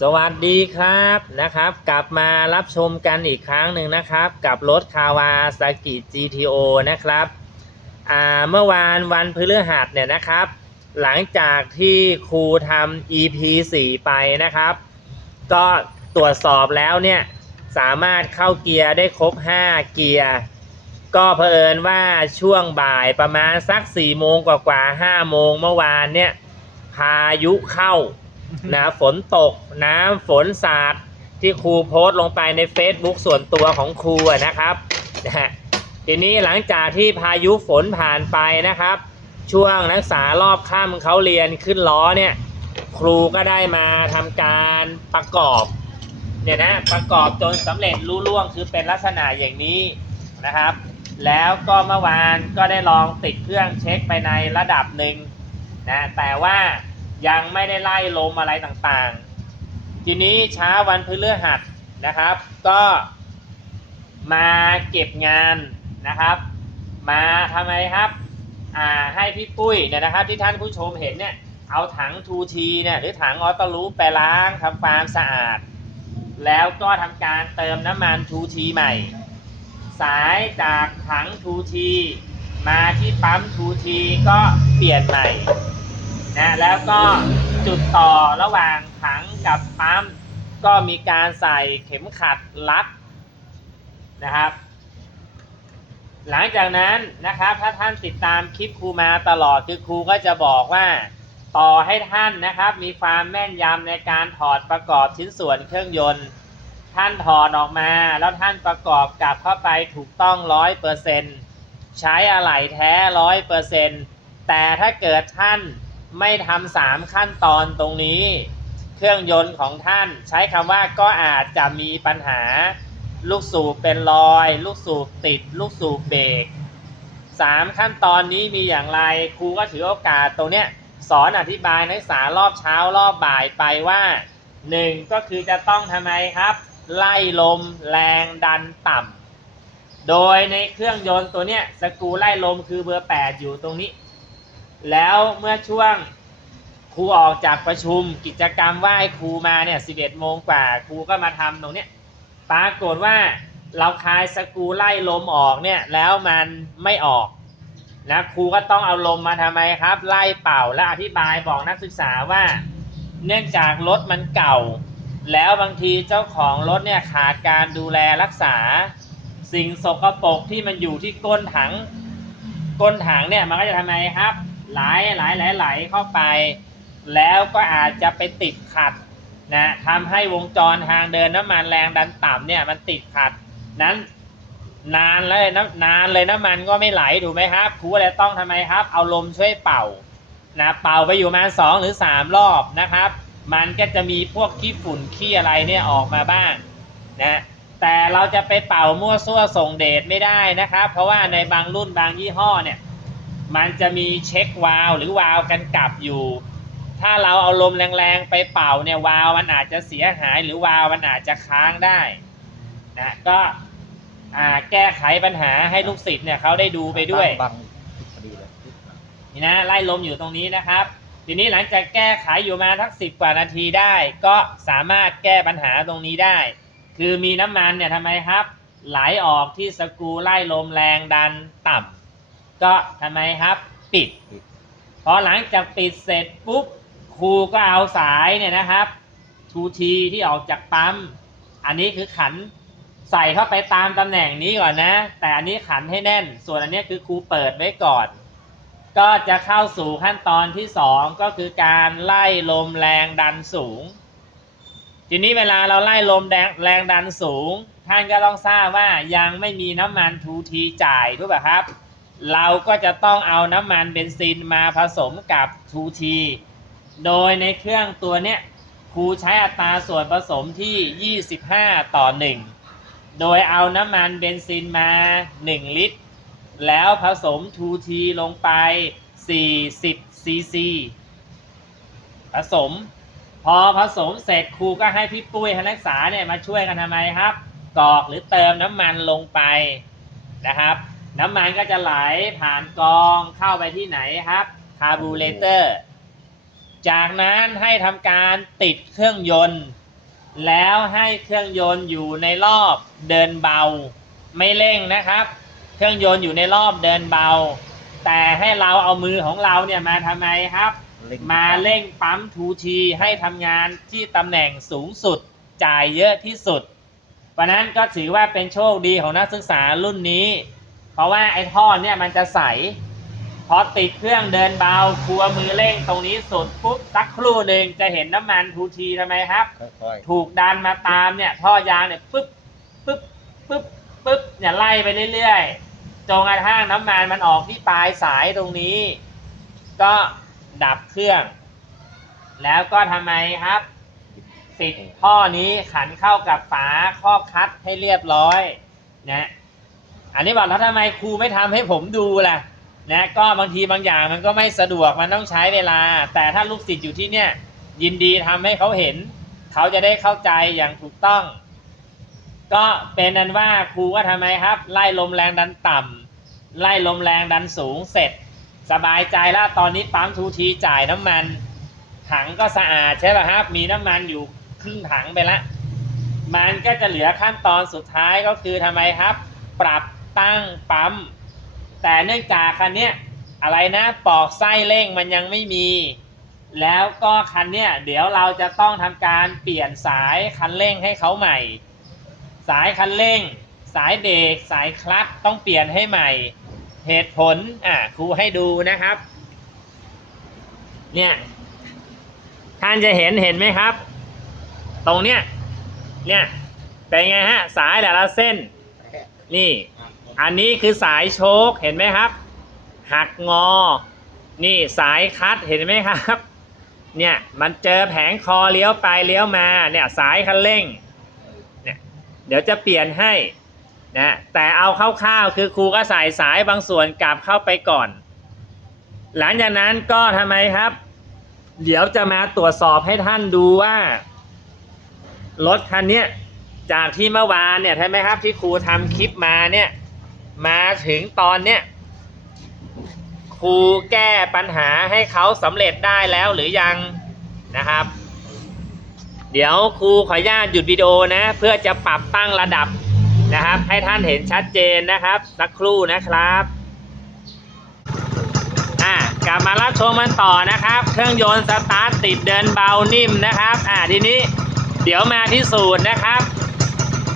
สวัสดีครับนะครับ กลับมารับชมกันอีกครั้งหนึ่งนะครับ กับรถคาวาซากิ GTO นะครับอ่าเมื่อวานวันพฤหัสเนี่ยนะครับ หลังจากที่ครูทำ EP 4 ไปนะครับ ก็ตรวจสอบแล้วเนี่ยสามารถเข้าเกียร์ได้ครบ 5 เกียร์ ก็เผอิญว่าช่วงบ่ายประมาณสัก 4 โมงกว่าๆ5โมงเมื่อวานเนี่ยพายุเข้า นะฝนตกน้ำฝนสาดที่ครูโพสต์ลงไปใน Facebook ส่วนตัวของครูนะครับนะฮะทีนี้หลังจากที่พายุฝนผ่านไปนะครับ ช่วงนักศึกษารอบค่ำเขาเรียนขึ้นล้อเนี่ยครูก็ได้มาทำการประกอบเนี่ยนะประกอบจนสำเร็จรุ่ล่วงคือเป็นลักษณะอย่างนี้นะครับ แล้วก็เมื่อวานก็ได้ลองติดเครื่องเช็คไปในระดับหนึ่งนะแต่ว่า ยังไม่ได้ไล่ลมอะไรต่างๆ ทีนี้เช้าวันพฤหัสนะครับ ก็มาเก็บงานนะครับ มาทำไมครับอ่าให้พี่ปุ้ยเนี่ยนะครับที่ท่านผู้ชมเห็นเนี่ยเอาถังทูทีเนี่ยหรือถังออโตลูปไปล้างทำความสะอาด แล้วก็ทำการเติมน้ำมันทูทีใหม่ สายจากถังทูทีมาที่ปั๊มทูทีก็เปลี่ยนใหม่ นะแล้วก็จุดต่อระหว่างถังกับปั๊มก็มีการใส่เข็มขัดรัดนะครับ หลังจากนั้นนะครับถ้าท่านติดตามคลิปครูมาตลอดคือครูก็จะบอกว่าต่อให้ท่านนะครับมีความแม่นยำในการถอดประกอบชิ้นส่วนเครื่องยนต์ ท่านถอดออกมา แล้วท่านประกอบกลับเข้าไปถูกต้องร้อยเปอร์เซ็นใช้อะไหล่แท้ร้อยเปอร์เซ็นแต่ถ้าเกิดท่าน ไม่ทำสามขั้นตอนตรงนี้ เครื่องยนต์ของท่านใช้คำว่าก็อาจจะมีปัญหา ลูกสูบเป็นรอย ลูกสูบติด ลูกสูบเบรกสามขั้นตอนนี้มีอย่างไรครูก็ถือโอกาสตรงเนี้ยสอนอธิบายนักศึกษารอบเช้ารอบบ่ายไปว่าหนึ่งก็คือจะต้องทำไมครับ ไล่ลมแรงดันต่ำโดยในเครื่องยนต์ตัวเนี้ยสกูไล่ลมคือเบอร์ 8 อยู่ตรงนี้ แล้วเมื่อช่วงครูออกจากประชุมกิจกรรมไหว้ครูมาเนี่ย11โมงกว่าครูก็มาทำตรงเนี้ยปรากฏว่าเราคลายสกูไล่ลมออกเนี่ยแล้วมันไม่ออกนะครูก็ต้องเอาลมมาทำไมครับ ไล่เป่าและอธิบายบอกนักศึกษาว่า เนื่องจากรถมันเก่า แล้วบางทีเจ้าของรถเนี่ยขาดการดูแลรักษา สิ่งสกปรกที่มันอยู่ที่ก้นถัง ก้นถังเนี่ยมันก็จะทำไมครับ ไหลไหลไหลไหลเข้าไป แล้วก็อาจจะไปติดขัดนะทำให้วงจรทางเดินน้ำมันแรงดันต่ำเนี่ยมันติดขัดนั้นนานเลยน้ำนานเลยน้ำมันก็ไม่ไหลถูกไหมครับครูเลยต้องทำไมครับ เอาลมช่วยเป่านะเป่าไปอยู่ประมาณสองหรือสามรอบนะครับ มันก็จะมีพวกขี้ฝุ่นขี้อะไรเนี่ยออกมาบ้างนะแต่เราจะไปเป่ามั่วซั่วส่งเดชไม่ได้นะครับ เพราะว่าในบางรุ่นบางยี่ห้อเนี่ย มันจะมีเช็ควาล์วหรือวาล์วกันกลับอยู่ ถ้าเราเอาลมแรงๆไปเป่าเนี่ยวาล์วมันอาจจะเสียหายหรือวาล์วมันอาจจะค้างได้นะก็อ่าแก้ไขปัญหาให้ลูกศิษย์เนี่ยเขาได้ดูไปด้วยบังพอดีเลยนี่นะไล่ลมอยู่ตรงนี้นะครับ ทีนี้หลังจากแก้ไขอยู่มาทักสิบกว่านาทีได้ ก็สามารถแก้ปัญหาตรงนี้ได้ คือมีน้ำมันเนี่ยทำไมครับ ไหลออกที่สกรูไล่ลมแรงดันต่ำ ก็ทำไมครับ ปิด พอหลังจากปิดเสร็จปุ๊บครูก็เอาสายเนี่ยนะครับทูทีที่ออกจากปั๊มอันนี้คือขันใส่เข้าไปตามตำแหน่งนี้ก่อนนะ แต่อันนี้ขันให้แน่น ส่วนอันนี้คือครูเปิดไว้ก่อน ก็จะเข้าสู่ขั้นตอนที่สองก็คือการไล่ลมแรงดันสูง ทีนี้เวลาเราไล่ลมแรงแรงดันสูง ท่านก็ต้องทราบว่ายังไม่มีน้ำมันทูทีจ่ายถูกป่ะครับ เราก็จะต้องเอาน้ำมันเบนซินมาผสมกับทูทีโดยในเครื่องตัวเนี้ยครูใช้อัตราส่วนผสมที่ 25 ต่อ 1 โดยเอาน้ำมันเบนซินมา 1 ลิตร แล้วผสมทูทีลงไป 40 ซีซี ผสม พอผสมเสร็จครูก็ให้พี่ปุ้ยให้นักศึกษาเนี่ยมาช่วยกันทำไมครับกรอกหรือเติมน้ำมันลงไปนะครับ น้ำมันก็จะไหลผ่านกรองเข้าไปที่ไหนครับคาร์บูเรเตอร์จากนั้นให้ทำการติดเครื่องยนต์ แล้วให้เครื่องยนต์อยู่ในรอบเดินเบา ไม่เร่งนะครับ เครื่องยนต์อยู่ในรอบเดินเบา แต่ให้เราเอามือของเราเนี่ยมาทำไมครับ มาเร่งปั๊มทูทีให้ทำงานที่ตำแหน่งสูงสุดจ่ายเยอะที่สุด เพราะนั้นก็ถือว่าเป็นโชคดีของนักศึกษารุ่นนี้ เพราะว่าไอ้ท่อเนี่ยมันจะใส พอติดเครื่องเดินเบาครัวมือเร่งตรงนี้สุดปุ๊บสักครู่หนึ่งจะเห็นน้ำมันทูทีทำไมครับ ค่อยถูกดันมาตามเนี่ยท่อยางเนี่ยปึ๊บปึ๊บปึ๊บปึ๊บเนี่ยไล่ไปเรื่อยๆจนกระทั่งน้ำมันมันออกที่ปลายสายตรงนี้ ก็ดับเครื่อง แล้วก็ทำไมครับติดท่อนี้ขันเข้ากับฝาข้อคัดให้เรียบร้อยนะ อันนี้บอกแล้วทำไมครูไม่ทำให้ผมดูล่ะนะก็บางทีบางอย่างมันก็ไม่สะดวกมันต้องใช้เวลา แต่ถ้าลูกศิษย์อยู่ที่เนี่ยยินดีทำให้เขาเห็น เขาจะได้เข้าใจอย่างถูกต้อง ก็เป็นนั้นว่าครูก็ทำไมครับ ไล่ลมแรงดันต่ำไล่ลมแรงดันสูงเสร็จ สบายใจแล้วตอนนี้ปั๊มทูทีจ่ายน้ำมัน ถังก็สะอาดใช่ป่ะครับ มีน้ำมันอยู่ครึ่งถังไปละ มันก็จะเหลือขั้นตอนสุดท้ายก็คือทำไมครับ ปรับ ตั้งปั๊ม แต่เนื่องจากคันเนี้ยอะไรนะปอกไส้เร่งมันยังไม่มี แล้วก็คันเนี้ยเดี๋ยวเราจะต้องทำการเปลี่ยนสายคันเร่งให้เขาใหม่ สายคันเร่ง สายเบรกสายคลัตช์ต้องเปลี่ยนให้ใหม่ เหตุผลอะครูให้ดูนะครับ เนี่ยท่านจะเห็นเห็นไหมครับ ตรงเนี้ยเนี่ยเป็นไงฮะสายแต่ละเส้น นี่ อันนี้คือสายโชคเห็นไหมครับ หักงอ นี่สายคัดเห็นไหมครับ เนี่ยมันเจอแผงคอเลี้ยวไปเลี้ยวมาเนี่ยสายคันเร่งเนี่ยเดี๋ยวจะเปลี่ยนให้นะแต่เอาคร่าวๆคือครูก็ใส่สายบางส่วนกลับเข้าไปก่อน หลังจากนั้นก็ทำไมครับ เดี๋ยวจะมาตรวจสอบให้ท่านดูว่ารถคันนี้จากที่เมื่อวานเนี่ยใช่ไหมครับที่ครูทำคลิปมาเนี่ย มาถึงตอนเนี้ยครูแก้ปัญหาให้เขาสำเร็จได้แล้วหรือยังนะครับ เดี๋ยวครูขออนุญาตหยุดวิดีโอนะ เพื่อจะปรับตั้งระดับนะครับ ให้ท่านเห็นชัดเจนนะครับ สักครู่นะครับอะกลับมารับชมมันต่อนะครับ เครื่องยนต์สตาร์ทติดเดินเบานิ่มนะครับอะทีนี้เดี๋ยวมาที่สูตรนะครับ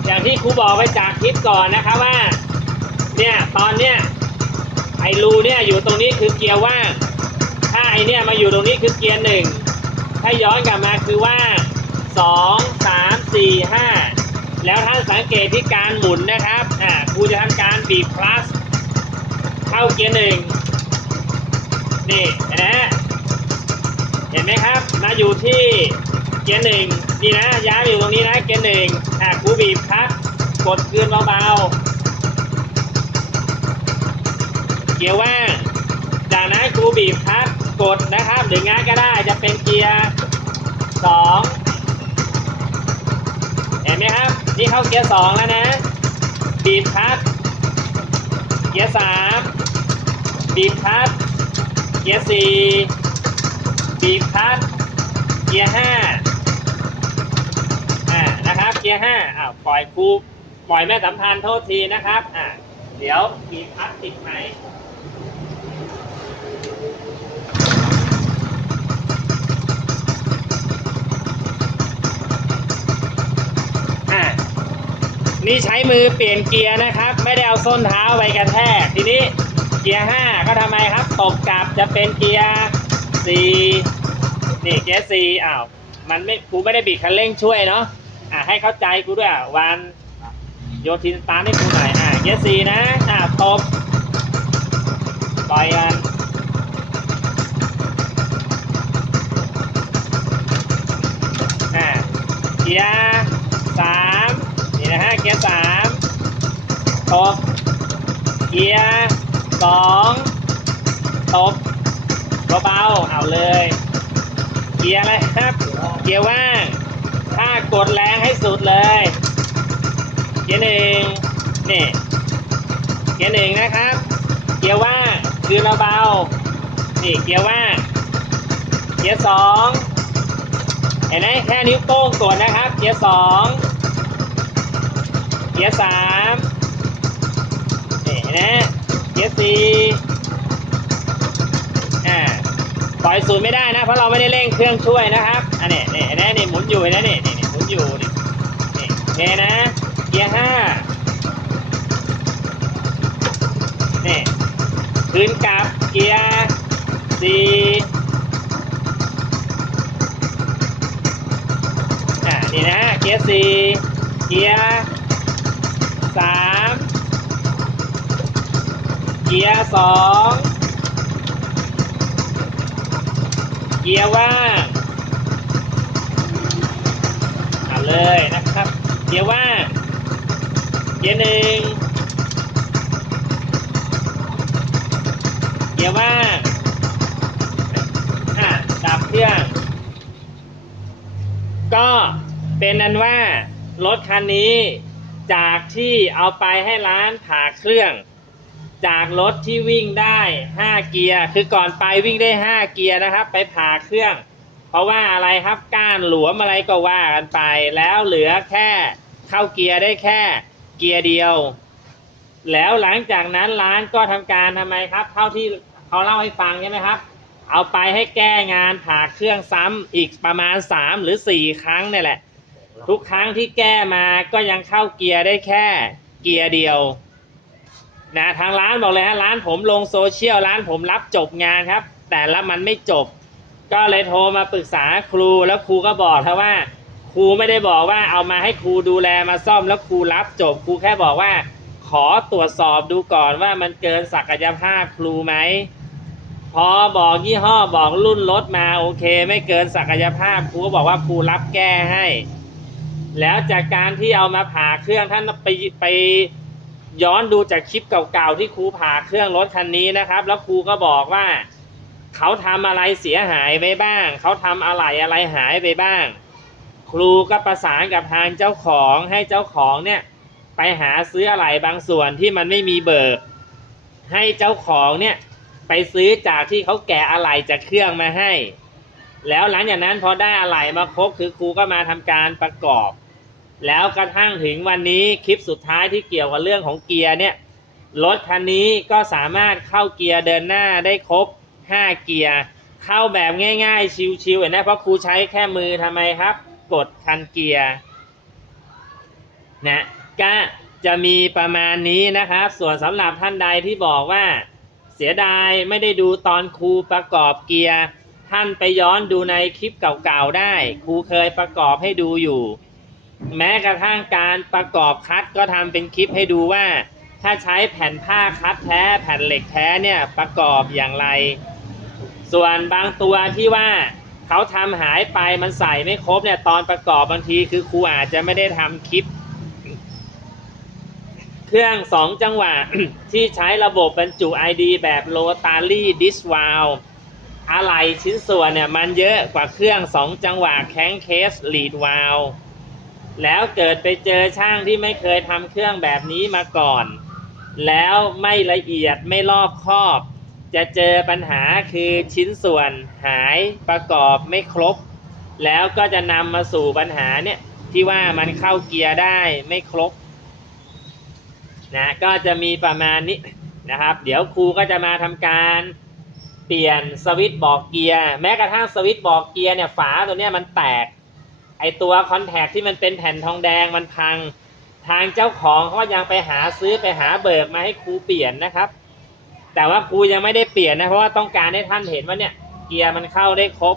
อย่างที่ครูบอกไปจากคลิปก่อนนะครับว่า เนี่ยตอนเนี้ยไอรูเนี่ยอยู่ตรงนี้คือเกียร์ว่างถ้าไอเนี่ยมาอยู่ตรงนี้คือเกียร์หนึ่งถ้าย้อนกลับมาคือว่าสองสามสี่ห้าแล้วท่านสังเกตที่การหมุนนะครับอ่าครูจะทำการบีบคลัสเข้าเกียร์หนึ่งนี่นะเห็นไหมครับมาอยู่ที่เกียร์หนึ่งนี่นะย้ายอยู่ตรงนี้นะเกียร์หนึ่งอะครูบีบครับกดคืนเบาๆ เกียร์ว่างจากนั้นครูบีบครับกดนะครับหรือง้างก็ได้จะเป็นเกียร์สองเห็นไหมครับ นี่เข้าเกียร์สองแล้วนะ บีบครับเกียร์สามบีบครับเกียร์สี่บีบคลัตช์เกียร์ห้าอ่านะครับเกียร์ห้าอ้าวปล่อยครูปล่อยแม่สัมพันธ์โทษทีนะครับอ่าเดี๋ยวบีบคลัตช์ติดไหมอ่า นี่ใช้มือเปลี่ยนเกียร์นะครับ ไม่ได้เอาส้นเท้าไปกระแทก ทีนี้เกียร์ห้าก็ทำไมครับ ตกกลับจะเป็นเกียร์สี่นี่เกียร์สี่อ้าวมันไม่กูไม่ได้บีบคันเร่งช่วยเนาะอะให้เข้าใจกูด้วยวันโยทินตาร์ทให้กูหน่อยอะเกียร์สี่นะอะตบปล่อยกันอะเกียร์สาม กียร์สามตบเกียร์สองตบเบาๆเอาเลย เกียร์อะไรครับ เกียร์ว่างถ้ากดแรงให้สุดเลย เกียร์หนึ่งนี่เกียร์หนึ่งนะครับ เกียร์ว่างคือเบาๆนี่เกียร์ว่างเกียร์สองเห็นไหมแค่นิ้วโป้งกดนะครับ เกียร์สอง เกียร์สามนี่นไหมเกียร์สี่อ่าปล่อยศูนย์ไม่ได้นะ เพราะเราไม่ได้เร่งเครื่องช่วยนะครับอันนี้นี่นไหมนี่หมุนอยู่นไหมนี่นี่นี่หมุนอยู่นี่นี่โอเคนะ เกียร์ห้านี่คืนกลับเกียร์สี่อ่านี่นะเกียร์สี่เกียร์ สามเกียร์สองเกียร์ว่างเอาเลยนะครับ เกียร์ว่างเกียร์หนึ่งเกียร์ว่างอะดับเครื่อง ก็เป็นนั้นว่ารถคันนี้ จากที่เอาไปให้ร้านผ่าเครื่อง จากรถที่วิ่งได้ 5 เกียร์ คือก่อนไปวิ่งได้ 5 เกียร์นะครับ ไปผ่าเครื่อง เพราะว่าอะไรครับก้านหลวมอะไรก็ว่ากันไป แล้วเหลือแค่เข้าเกียร์ได้แค่เกียร์เดียว แล้วหลังจากนั้นร้านก็ทำการทำไมครับ เท่าที่เขาเล่าให้ฟังใช่ไหมครับ เอาไปให้แก้งานผ่าเครื่องซ้ำอีกประมาณ 3 หรือ 4 ครั้งเนี่ยแหละ ทุกครั้งที่แก้มาก็ยังเข้าเกียร์ได้แค่เกียร์เดียวนะทางร้านบอกเลยฮะร้านผมลงโซเชียลร้านผมรับจบงานครับ แต่ละมันไม่จบ ก็เลยโทรมาปรึกษาครูแล้วครูก็บอกเธอว่า ครูไม่ได้บอกว่าเอามาให้ครูดูแลมาซ่อมแล้วครูรับจบครูแค่บอกว่า ขอตรวจสอบดูก่อนว่ามันเกินศักยภาพครูไหมพอบอกยี่ห้อบอกรุ่นรถมาโอเค ไม่เกินศักยภาพครูก็บอกว่าครูรับแก้ให้ แล้วจากการที่เอามาผ่าเครื่องท่านไปไปย้อนดูจากคลิปเก่าๆที่ครูผ่าเครื่องรถคันนี้นะครับ แล้วครูก็บอกว่า เขาทำอะไรเสียหายไปบ้าง เขาทำอะไรอะไรหายไปบ้าง ครูก็ประสานกับทางเจ้าของให้เจ้าของเนี่ยไปหาซื้ออะไรบางส่วนที่มันไม่มีเบิก ให้เจ้าของเนี่ยไปซื้อจากที่เขาแกะอะไหลจากเครื่องมาให้ แล้วหลังจากนั้นพอได้อะไหลมาครบคือครูก็มาทำการประกอบ แล้วกระทั่งถึงวันนี้คลิปสุดท้ายที่เกี่ยวกับเรื่องของเกียร์เนี่ยรถคันนี้ก็สามารถเข้าเกียร์เดินหน้าได้ครบ 5 เกียร์ เข้าแบบง่ายๆ ชิวๆเห็นไหมเพราะครูใช้แค่มือทำไมครับ กดคันเกียร์นะก็จะมีประมาณนี้นะครับ ส่วนสำหรับท่านใดที่บอกว่า เสียดายไม่ได้ดูตอนครูประกอบเกียร์ ท่านไปย้อนดูในคลิปเก่าๆได้ ครูเคยประกอบให้ดูอยู่ แม้กระทั่งการประกอบคัดก็ทำเป็นคลิปให้ดูว่า ถ้าใช้แผ่นผ้าคัดแท้แผ่นเหล็กแท้เนี่ยประกอบอย่างไร ส่วนบางตัวที่ว่าเขาทำหายไปมันใส่ไม่ครบเนี่ยตอนประกอบบางทีคือครูอาจจะไม่ได้ทำคลิป เครื่อง2จังหวะที่ใช้ระบบบรรจุ ID แบบ Rotary Disk Valve อะไรชิ้นส่วนเนี่ยมันเยอะกว่าเครื่อง2จังหวะแข้งเคส Lead Valve แล้วเกิดไปเจอช่างที่ไม่เคยทำเครื่องแบบนี้มาก่อน แล้วไม่ละเอียดไม่รอบคอบ จะเจอปัญหาคือชิ้นส่วนหายประกอบไม่ครบ แล้วก็จะนำมาสู่ปัญหาเนี่ยที่ว่ามันเข้าเกียร์ได้ไม่ครบนะก็จะมีประมาณนี้นะครับ เดี๋ยวครูก็จะมาทำการเปลี่ยนสวิตช์บอกเกียร์แม้กระทั่งสวิตช์บอกเกียร์เนี่ยฝาตัวเนี้ยมันแตก ไอตัวคอนแทคที่มันเป็นแผ่นทองแดงมันพัง ทางเจ้าของเขายังไปหาซื้อไปหาเบิกมาให้ครูเปลี่ยนนะครับ แต่ว่าครูยังไม่ได้เปลี่ยนนะเพราะว่าต้องการให้ท่านเห็นว่าเนี่ยเกียร์มันเข้าได้ครบ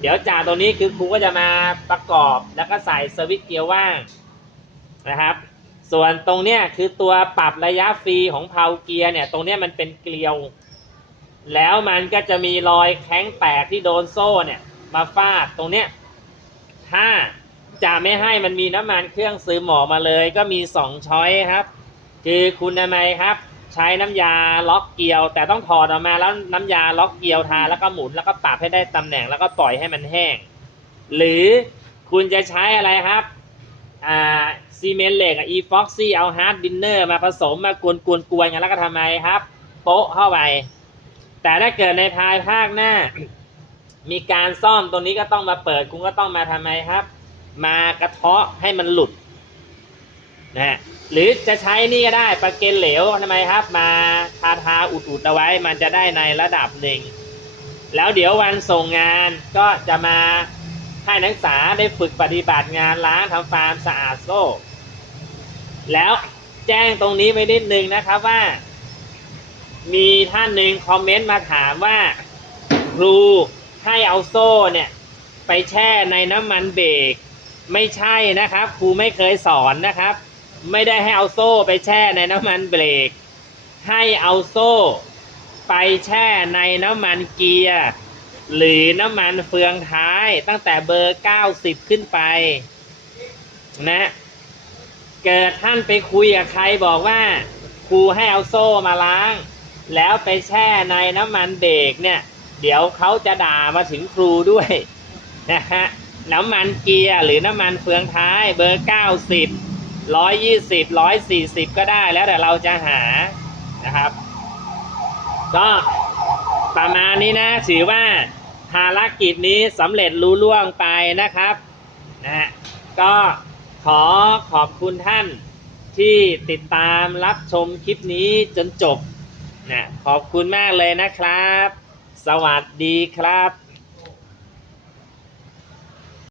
เดี๋ยวจากตรงนี้คือครูก็จะมาประกอบแล้วก็ใส่สวิตช์เกียร์ว่างนะครับ ส่วนตรงเนี้ยคือตัวปรับระยะฟรีของเพาเกียร์เนี่ยตรงเนี้ยมันเป็นเกลียว แล้วมันก็จะมีรอยแข้งแตกที่โดนโซ่เนี่ยมาฟาดตรงเนี้ย ถ้าจะไม่ให้มันมีน้ำมันเครื่องซื้อหมอมาเลย ก็มีสองช้อยครับ คือคุณทำไมครับ ใช้น้ำยาล็อกเกียว แต่ต้องถอดออกมาแล้วน้ำยาล็อกเกียวทาแล้วก็หมุนแล้วก็ปรับให้ได้ตำแหน่งแล้วก็ปล่อยให้มันแห้ง หรือคุณจะใช้อะไรครับอ่าซีเมนต์เหล็กอีฟ็อกซี่เอาฮาร์ดดินเนอร์มาผสมมากวนกวนกวนกันแล้วก็ทำไมครับ โป๊ะเข้าไป แต่ถ้าเกิดในภายภาคหน้า มีการซ่อมตรงนี้ก็ต้องมาเปิด คุณก็ต้องมาทำไมครับ มากระเทาะให้มันหลุดนะฮะหรือจะใช้นี่ก็ได้ปลาเกนเหลวทำไมครับ มาทาทาอุดอุดๆเอาไว้ มันจะได้ในระดับหนึ่ง แล้วเดี๋ยววันส่งงานก็จะมาให้นักศึกษาได้ฝึกปฏิบัติงานล้างทำฟาร์มสะอาดโซ่ แล้วแจ้งตรงนี้ไว้นิดนึงนะครับว่า มีท่านหนึ่งคอมเมนต์มาถามว่าครู ให้เอาโซ่เนี่ย ไปแช่ในน้ำมันเบรกไม่ใช่นะครับครูไม่เคยสอนนะครับ ไม่ได้ให้เอาโซ่ไปแช่ในน้ำมันเบรกให้เอาโซ่ ไปแช่ในน้ำมันเกียร์หรือน้ำมันเฟืองท้ายตั้งแต่เบอร์ 90 ขึ้นไปนะเกิดท่านไปคุยกับใครบอกว่าครูให้เอาโซ่มาล้าง แล้วไปแช่ในน้ำมันเบรกเนี่ย เดี๋ยวเขาจะด่ามาถึงครูด้วยนะฮะน้ำมันเกียร์หรือน้ำมันเฟืองท้ายเบอร์ 90 120 140 ก็ได้แล้วแต่เราจะหานะครับ ก็ประมาณนี้นะถือว่าภารกิจนี้สำเร็จรู้ล่วงไปนะครับนะฮะก็ขอขอบคุณท่านที่ติดตามรับชมคลิปนี้จนจบนะขอบคุณมากเลยนะครับ สวัสดีครับ